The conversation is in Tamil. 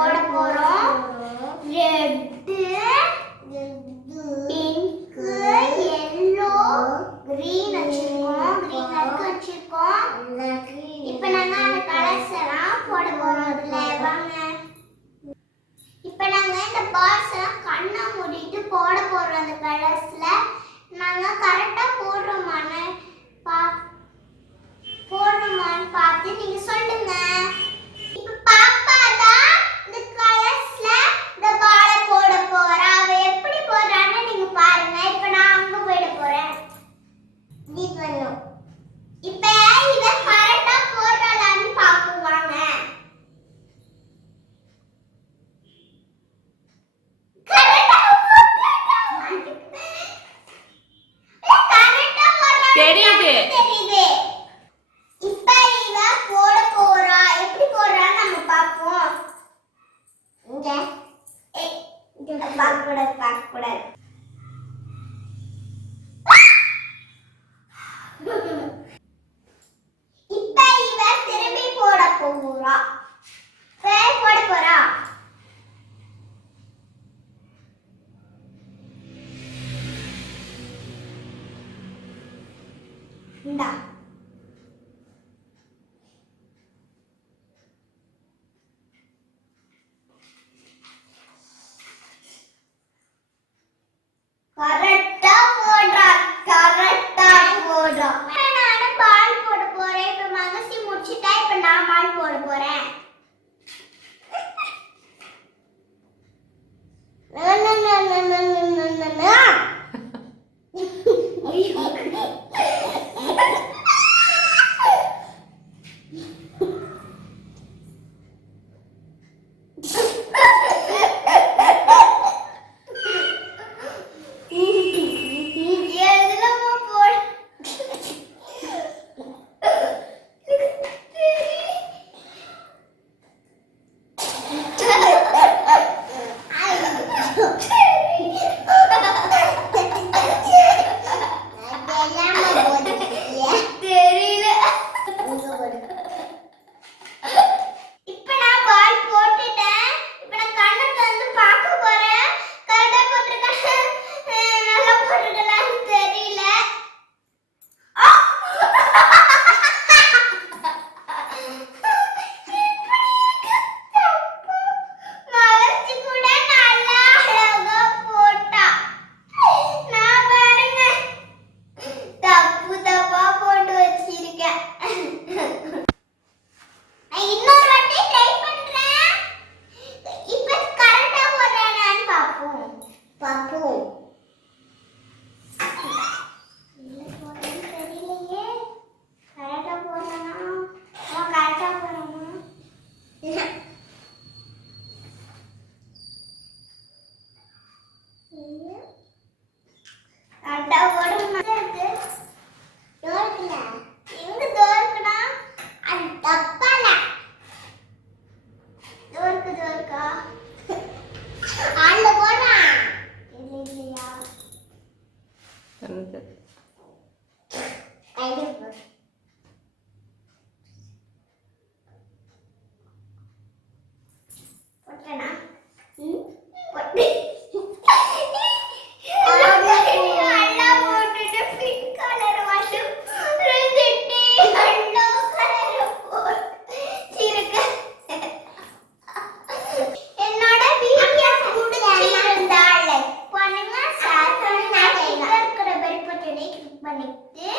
போட போறோம். ரெட், பிங்க், yellow, green வச்சிருக்கோம். green கலர் வச்சிருக்கோம். இப்போ நாங்க அந்த கலர்ஸ் எல்லாம் போட போறோம். அதுல வாங்க. இப்போ நாங்க இந்த பால்ஸ் எல்லாம் கண்ணை மூடிட்டு போட போறோம். அந்த கலர்ஸ்ல நாங்க கரெக்டா போடுறோமான்னு பார்த்து நீங்க சொல்லுங்க. இப்போ பாப்பா தான் இந்த கலர்ஸ்ல இந்த பாலை போட போறா. அவ எப்படி போடுறான்னு நீங்க பாருங்க. இப்போ நான் அங்க போயிட போறேன். நீ சொல்லணும். இப்போ இத கரெக்டா போடுறாளான்னு பாக்குவாங்க. தெரியுது. இப்ப இவ போட போறா. எப்படி போடுறான்னு நம்ம பாப்போம். இங்க பார்க்க கூடாது. இப்ப இவ திரும்பி போட போறா. போட போறா. இந்தா கரெக்டா போடுறா. நானும் பால் போட போறேன். இப்ப மகசி முடிச்சிட்டா. இப்ப நான் பால் போட போறேன். பண்ணிட்டு